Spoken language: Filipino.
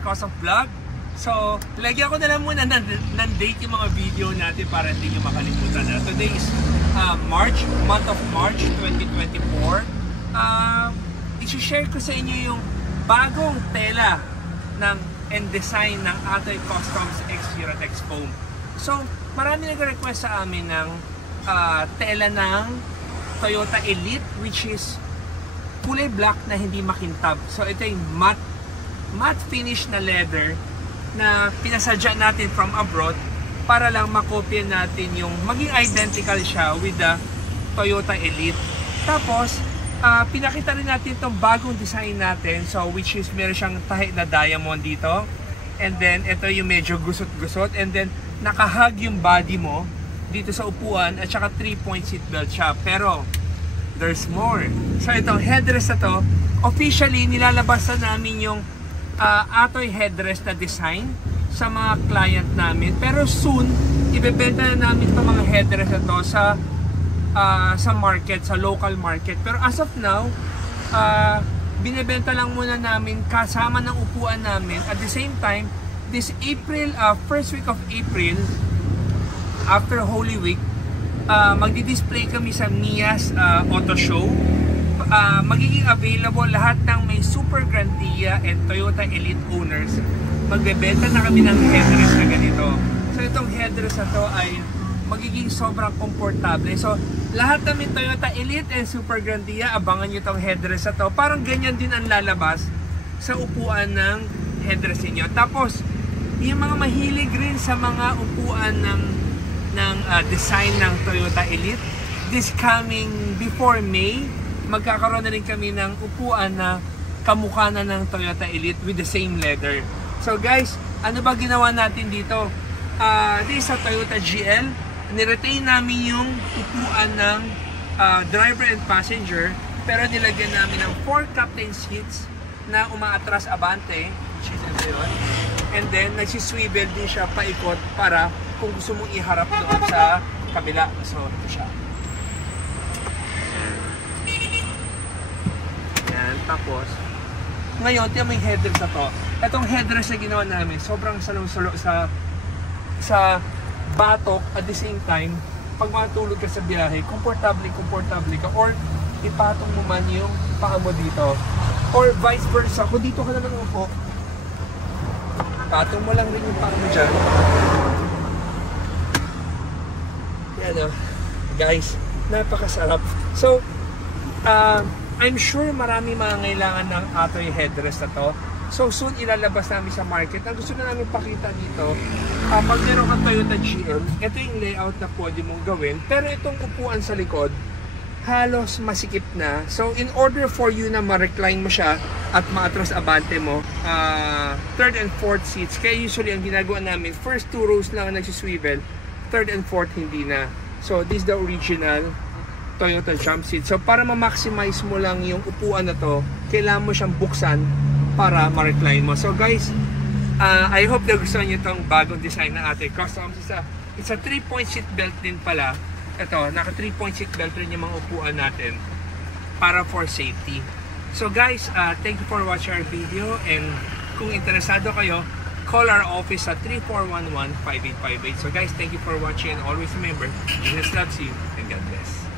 Atoy Custom Vlog. So, lagyan ko na lang muna ng date yung mga video natin para hindi nyo makalimutan na. Today is March, month of March 2024. I-share ko sa inyo yung bagong tela and design ng Atoy Customs X Jeratex Foam. So, marami nag-request sa amin ng tela ng Toyota Elite, which is kulay black na hindi makintab. So, ito yung matte finish na leather na pinasadya natin from abroad para lang makopya natin yung maging identical siya with the Toyota Elite. Tapos, pinakita rin natin itong bagong design natin, so which is meron siyang tahi na diamond dito, and then ito yung medyo gusot-gusot, and then nakahag yung body mo dito sa upuan, at saka 3-point seat belt siya. Pero there's more. So itong headrest na to, officially nilalabas na namin yung Atoy headrest na design sa mga client namin, pero soon ibebenta na namin itong mga headrest na to sa market, sa local market. Pero as of now, binebenta lang muna namin kasama ng upuan namin. At the same time, this April, first week of April, after Holy Week, magdi-display kami sa Mia's Auto Show. Magiging available lahat ng may Super Grandia and Toyota Elite owners. Magbebenta na kami ng headrest na ganito. So itong headrest na to ay magiging sobrang komportable. So lahat namin Toyota Elite and Super Grandia, abangan nyo itong headrest na to. Parang ganyan din ang lalabas sa upuan ng headrest niyo. Tapos yung mga mahilig rin sa mga upuan ng design ng Toyota Elite, this coming before May, magkakaroon na rin kami ng upuan na kamukha na ng Toyota Elite with the same leather. So guys, ano ba ginawa natin dito? This is a Toyota GL. Niretain namin yung upuan ng driver and passenger, pero nilagyan namin ng 4 captain seats na umaatras abante, which is ito yun. And then nagsiswivel din siya paikot para kung gusto mong iharap doon sa kabila. So ito siya. Tapos, ngayon, tiyan mo yung headrest na to. Itong headrest na ginawa namin, sobrang salong-salo sa batok. At the same time, pag matulog ka sa biyahe, komportable ka, or ipatong mo man yung paa mo dito, or vice versa. Kung dito ka naman upo, patong mo lang rin yung paa mo dyan. Yan o. Guys, napakasarap. So, I'm sure marami mga ngailangan ng Atoy headrest na to. So soon ilalabas namin sa market. Ang gusto na namin pakita dito, pag meron kang Toyota GL, ito yung layout na pwede mong gawin. Pero itong upuan sa likod, halos masikip na. So in order for you na ma-recline mo siya at maatras abante mo, third and fourth seats. Kaya usually ang ginagawa namin, first 2 rows lang ang nagsiswivel, third and fourth hindi na. So this is the original Toyota jump seat. So para ma-maximize mo lang yung upuan na to, kailangan mo siyang buksan para ma-recline mo. So guys, I hope na gusto niyo itong bagong design na Atoy Customs. It's a 3-point seat belt din pala. Ito, naka 3-point seat belt rin yung mga upuan natin para for safety. So guys, thank you for watching our video, and kung interesado kayo, call our office at 3411-5858. So guys, thank you for watching, and always remember, Jesus loves you and God bless.